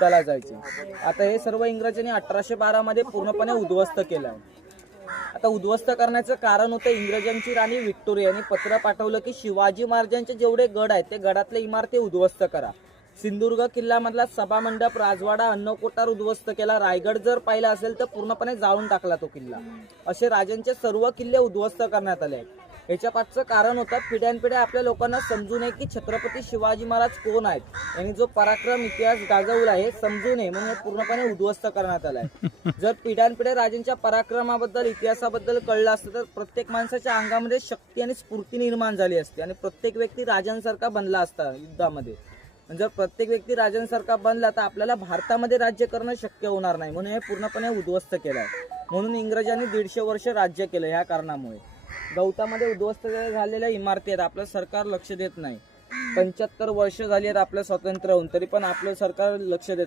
त्याला जायचे. आता हे सर्व इंग्रजांनी 1812 मध्ये पूर्णपणे उद्ध्वस्त केलं आहे. आता उद्ध्वस्त करण्याचं कारण होतं इंग्रजांची राणी व्हिक्टोरिया यांनी पत्र पाठवलं की शिवाजी महाराजांचे जेवढे गड आहेत ते गडातले इमारती उद्ध्वस्त करा. सिंधुदुर्ग किल्ल्यामधला सभामंडप, राजवाडा, अन्नकोठार उद्ध्वस्त केला. रायगड जर पाहिला असेल तर पूर्णपणे जाळून टाकला तो किल्ला. असे राजांचे सर्व किल्ले उद्ध्वस्त करण्यात आले. याच्या पाठचं कारण होतं पिढ्यानपिढ्या आपल्या लोकांना समजू नये की छत्रपती शिवाजी महाराज कोण आहेत, यांनी जो पराक्रम इतिहास गाजवला आहे समजू नये म्हणून हे पूर्णपणे उद्ध्वस्त करण्यात आलाय. जर पिढ्यानपिढ्या राजांच्या पराक्रमाबद्दल, इतिहासाबद्दल कळलं असतं तर प्रत्येक माणसाच्या अंगामध्ये शक्ती आणि स्फूर्ती निर्माण झाली असते आणि प्रत्येक व्यक्ती राजांसारखा बनला असता युद्धामध्ये. जर प्रत्येक व्यक्ती राजांसारखा बनला तर आपल्याला भारतामध्ये राज्य करणं शक्य होणार नाही. म्हणून हे पूर्णपणे उद्ध्वस्त केलं आहे. म्हणून इंग्रजांनी 150 वर्ष राज्य केलं. ह्या कारणामुळे गौतामध्ये उद्ध्वस्त झालेल्या इमारती आहेत. आपलं सरकार लक्ष देत नाही. 75 वर्ष झाली आहेत आपलं स्वातंत्र्य होऊन, तरी पण आपलं सरकार लक्ष देत